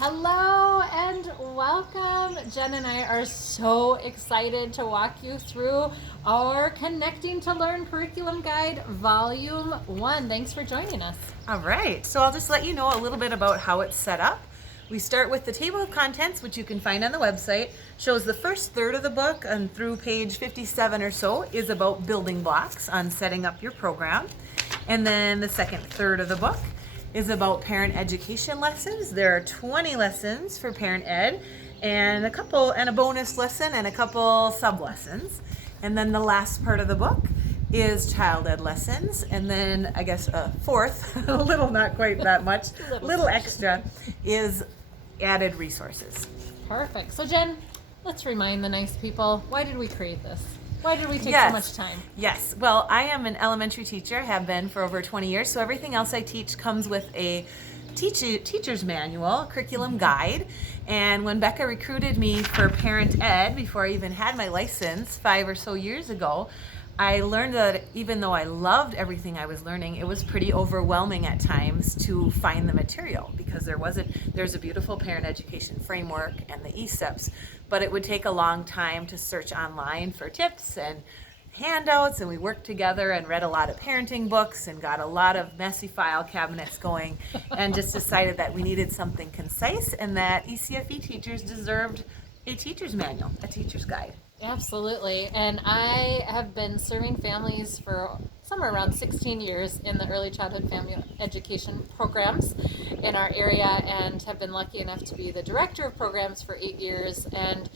Hello and welcome. Jen and I are so excited to walk you through our Connecting to Learn Curriculum Guide, Volume 1. Thanks for joining us. All right, so I'll just let you know a little bit about how it's set up. We start with the table of contents, which you can find on the website. Shows the first third of the book and through page 57 or so is about building blocks on setting up your program. And then the second third of the book is about parent education lessons. There are 20 lessons for parent ed and a bonus lesson and a couple sub lessons. And then the last part of the book is child ed lessons, and then I guess a fourth, a little, not quite that much, little extra, is added resources. Perfect. So Jen, let's remind the nice people, why did we create this? Why did we take Yes. so much time? Yes. Well, I am an elementary teacher, have been for over 20 years, so everything else I teach comes with a teacher's manual, curriculum guide. And when Becca recruited me for parent ed, before I even had my license 5 or so years ago, I learned that even though I loved everything I was learning, it was pretty overwhelming at times to find the material because there's a beautiful parent education framework and the ESEPs, but it would take a long time to search online for tips and handouts, and we worked together and read a lot of parenting books and got a lot of messy file cabinets going and just decided that we needed something concise and that ECFE teachers deserved a teacher's manual, a teacher's guide. Absolutely. And I have been serving families for somewhere around 16 years in the early childhood family education programs in our area and have been lucky enough to be the director of programs for 8 years. And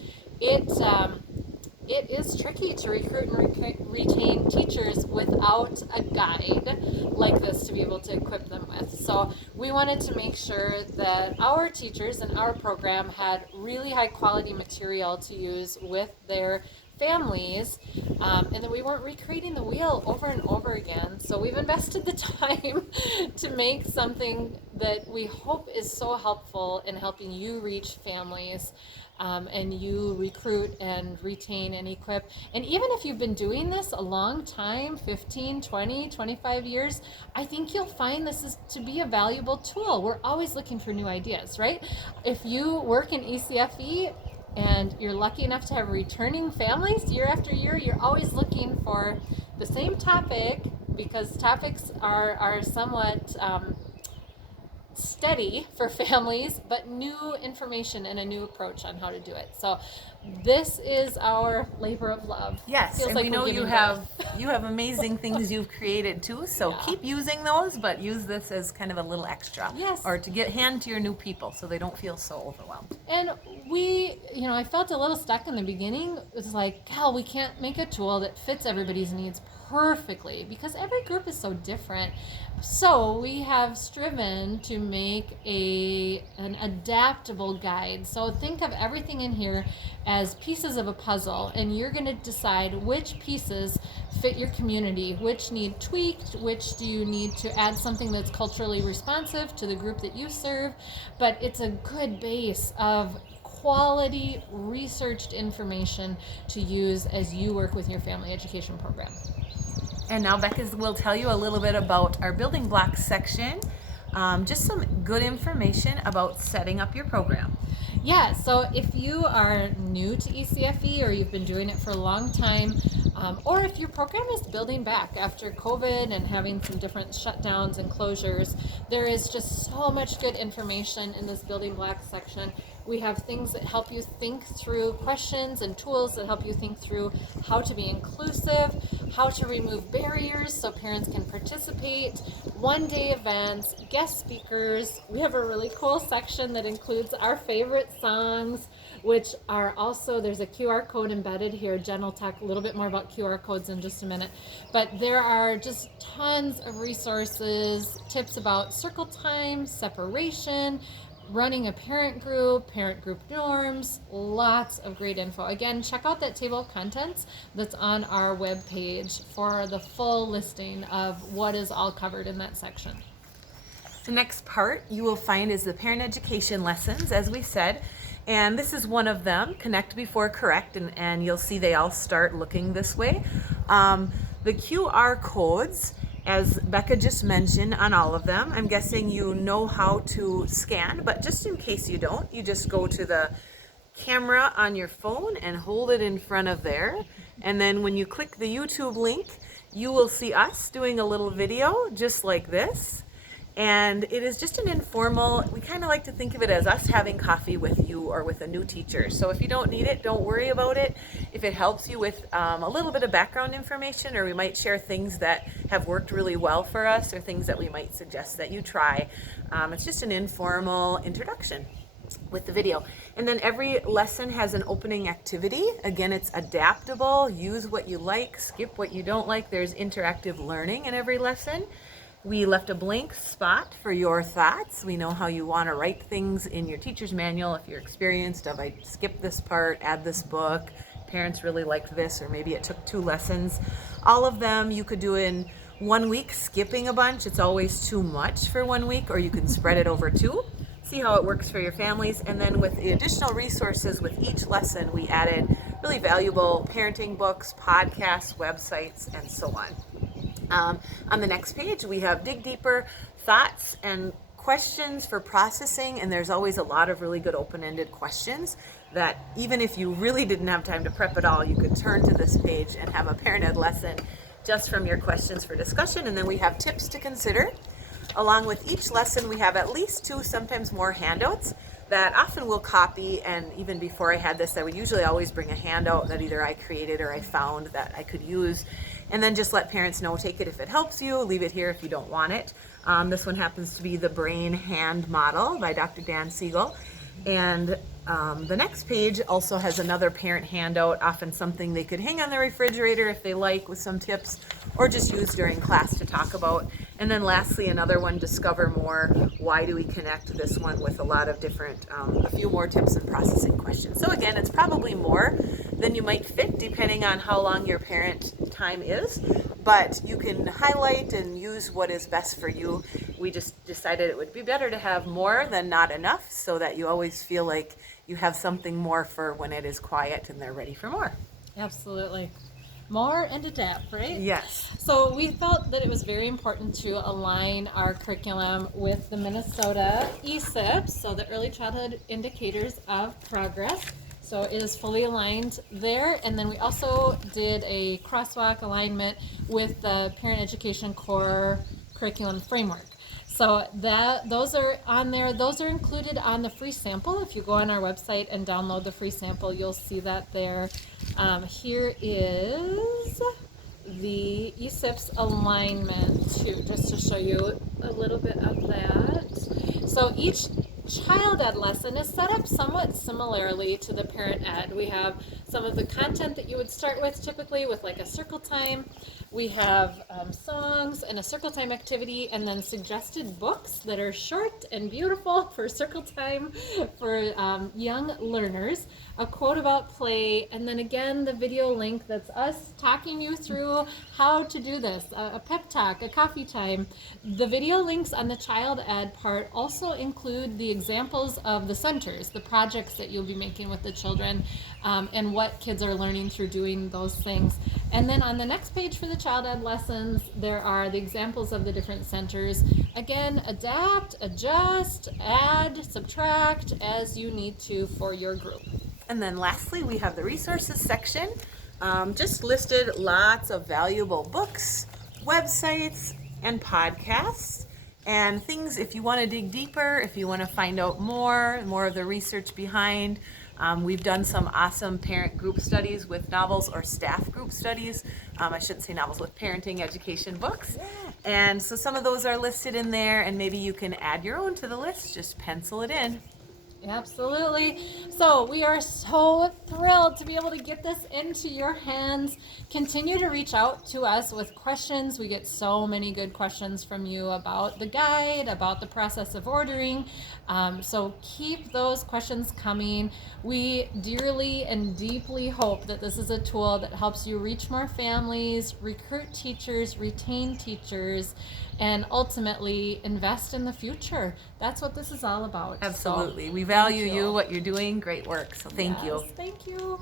it is tricky to recruit and retain teachers without a guide like this to be able to equip them with. So we wanted to make sure that our teachers and our program had really high quality material to use with their families, and that we weren't recreating the wheel over and over again. So we've invested the time to make something that we hope is so helpful in helping you reach families, and you recruit and retain and equip. And even if you've been doing this a long time, 15, 20, 25 years, I think you'll find this is to be a valuable tool. We're always looking for new ideas, right? If you work in ECFE and you're lucky enough to have returning families year after year, you're always looking for the same topic because topics are somewhat steady for families, but new information and a new approach on how to do it. So this is our labor of love. Yes, Feels and like we we're know giving you have amazing things you've created too. So Yeah. keep using those, but use this as kind of a little extra, Yes. or to hand to your new people so they don't feel so overwhelmed. And I felt a little stuck in the beginning. It was like, Cal, we can't make a tool that fits everybody's needs perfectly because every group is so different. So we have striven to make an adaptable guide. So think of everything in here as pieces of a puzzle, and you're going to decide which pieces fit your community, which need tweaked, which do you need to add something that's culturally responsive to the group that you serve. But it's a good base of quality researched information to use as you work with your family education program. And now Becca will tell you a little bit about our building blocks section, just some good information about setting up your program. Yeah, so if you are new to ECFE or you've been doing it for a long time, or if your program is building back after COVID and having some different shutdowns and closures, there is just so much good information in this building blocks section. We have things that help you think through questions and tools that help you think through how to be inclusive, how to remove barriers so parents can participate, one-day events, guest speakers. We have a really cool section that includes our favorite songs, which are also, there's a QR code embedded here. Jen will talk a little bit more about QR codes in just a minute. But there are just tons of resources, tips about circle time, separation, running a parent group norms, lots of great info. Again, check out that table of contents that's on our webpage for the full listing of what is all covered in that section. The next part you will find is the parent education lessons, as we said, and this is one of them, Connect Before Correct, and you'll see they all start looking this way. The QR codes As Becca just mentioned, on all of them, I'm guessing you know how to scan, but just in case you don't, you just go to the camera on your phone and hold it in front of there. And then when you click the YouTube link, you will see us doing a little video just like this. And it is just an informal, we kind of like to think of it as us having coffee with you or with a new teacher. So if you don't need it, don't worry about it. If it helps you with a little bit of background information, or we might share things that have worked really well for us or things that we might suggest that you try. It's just an informal introduction with the video. And then every lesson has an opening activity. Again, it's adaptable. Use what you like, skip what you don't like. There's interactive learning in every lesson. We left a blank spot for your thoughts. We know how you want to write things in your teacher's manual. If you're experienced of, I skipped this part, add this book, parents really liked this, or maybe it took 2 lessons. All of them you could do in 1 week, skipping a bunch. It's always too much for 1 week, or you can spread it over 2. See how it works for your families. And then with the additional resources with each lesson, we added really valuable parenting books, podcasts, websites, and so on. On the next page, we have dig deeper thoughts and questions for processing, and there's always a lot of really good open-ended questions that even if you really didn't have time to prep it all, you could turn to this page and have a parent ed lesson just from your questions for discussion. And then we have tips to consider. Along with each lesson, we have at least 2, sometimes more handouts that often we'll copy. And even before I had this, I would usually always bring a handout that either I created or I found that I could use, and then just let parents know, take it if it helps you, leave it here if you don't want it. This one happens to be the Brain Hand Model by Dr. Dan Siegel. And the next page also has another parent handout, often something they could hang on the refrigerator if they like, with some tips, or just use during class to talk about. And then lastly, another one, Discover More, Why Do We Connect? This one with a lot of different, a few more tips and processing questions. So again, it's probably more than you might fit depending on how long your parent time is, but you can highlight and use what is best for you. We just decided it would be better to have more than not enough, so that you always feel like you have something more for when it is quiet and they're ready for more. Absolutely. More and adapt, right? Yes. So we felt that it was very important to align our curriculum with the Minnesota ESIPs, so the Early Childhood Indicators of Progress. So it is fully aligned there. And then we also did a crosswalk alignment with the Parent Education Core Curriculum Framework. So those are on there. Those are included on the free sample. If you go on our website and download the free sample, you'll see that there. Here is the ESIPS alignment too, just to show you a little bit of that. So each child ed lesson is set up somewhat similarly to the parent ed. We have some of the content that you would start with typically with like a circle time. We have songs and a circle time activity, and then suggested books that are short and beautiful for circle time for young learners, a quote about play, and then again the video link that's us talking you through how to do this, a pep talk, a coffee time. The video links on the child ed part also include the examples of the centers, the projects that you'll be making with the children, and what kids are learning through doing those things. And then on the next page for the child ed lessons, there are the examples of the different centers. Again, adapt, adjust, add, subtract as you need to for your group. And then lastly, we have the resources section. Just listed lots of valuable books, websites, and podcasts, and things if you want to dig deeper, if you want to find out more of the research behind. We've done some awesome parent group studies with novels, or staff group studies. I shouldn't say novels, with parenting education books. Yeah. And so some of those are listed in there, and maybe you can add your own to the list. Just pencil it in. Absolutely. So we are so thrilled to be able to get this into your hands. Continue to reach out to us with questions. We get so many good questions from you about the guide, about the process of ordering. So keep those questions coming. We dearly and deeply hope that this is a tool that helps you reach more families, recruit teachers, retain teachers, and ultimately invest in the future. That's what this is all about. Absolutely. So, we value you, what you're doing. Great work. So thank you. Thank you.